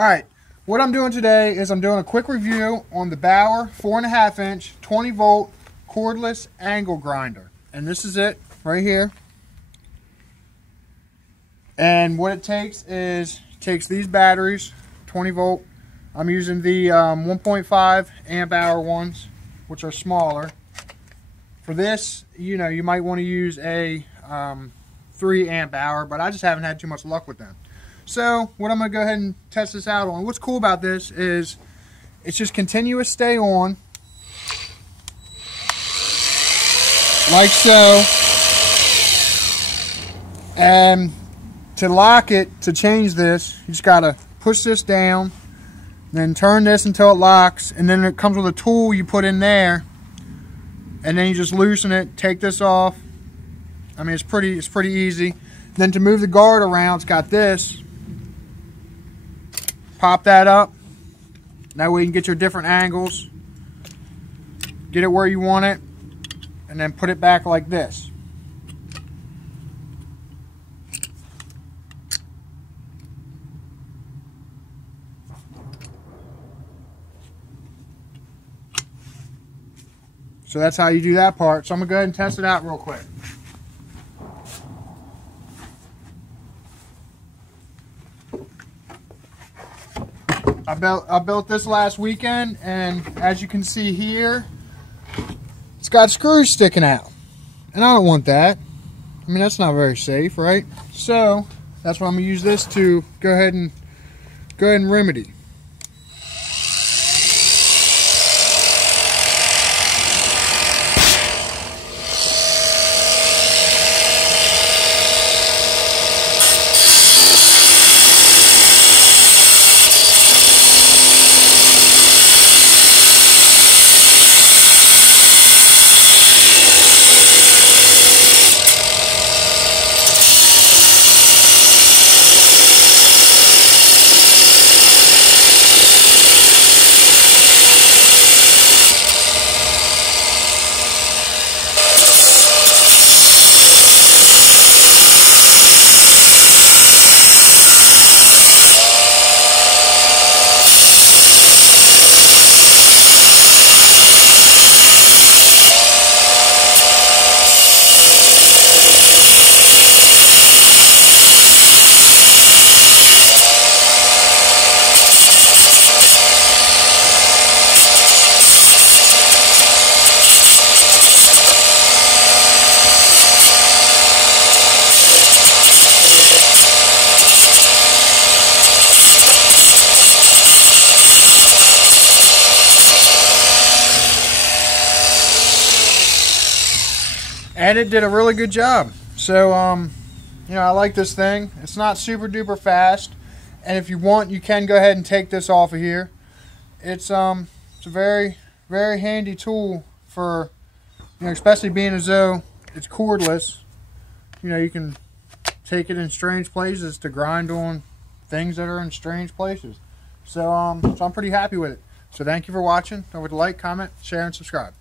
Alright, what I'm doing today is I'm doing a quick review on the Bauer 4.5 inch 20 volt cordless angle grinder. And this is it right here. And what it takes is, these batteries, 20 volt. I'm using the 1.5 amp hour ones, which are smaller. For this, you might want to use a 3 amp hour, but I just haven't had too much luck with them. So what I'm going to go ahead and test this out on. What's cool about this is it's just continuous stay on, like so. And to lock it, to change this, you just got to push this down, then turn this until it locks, and then it comes with a tool you put in there, and then you just loosen it, take this off. I mean, it's pretty easy. Then to move the guard around, it's got this. Pop that up. That way you can get your different angles. Get it where you want it. And then put it back like this. So that's how you do that part. So I'm going to go ahead and test it out real quick. I built this last weekend, and as you can see here, it's got screws sticking out. And I don't want that. I mean, that's not very safe, right? So that's what I'm going to use this to go ahead and remedy. And it did a really good job. So, I like this thing. It's not super duper fast. And if you want, you can go ahead and take this off of here. It's a very, very handy tool for, especially being as though it's cordless. You can take it in strange places to grind on things that are in strange places. So I'm pretty happy with it. So thank you for watching. Don't forget to like, comment, share, and subscribe.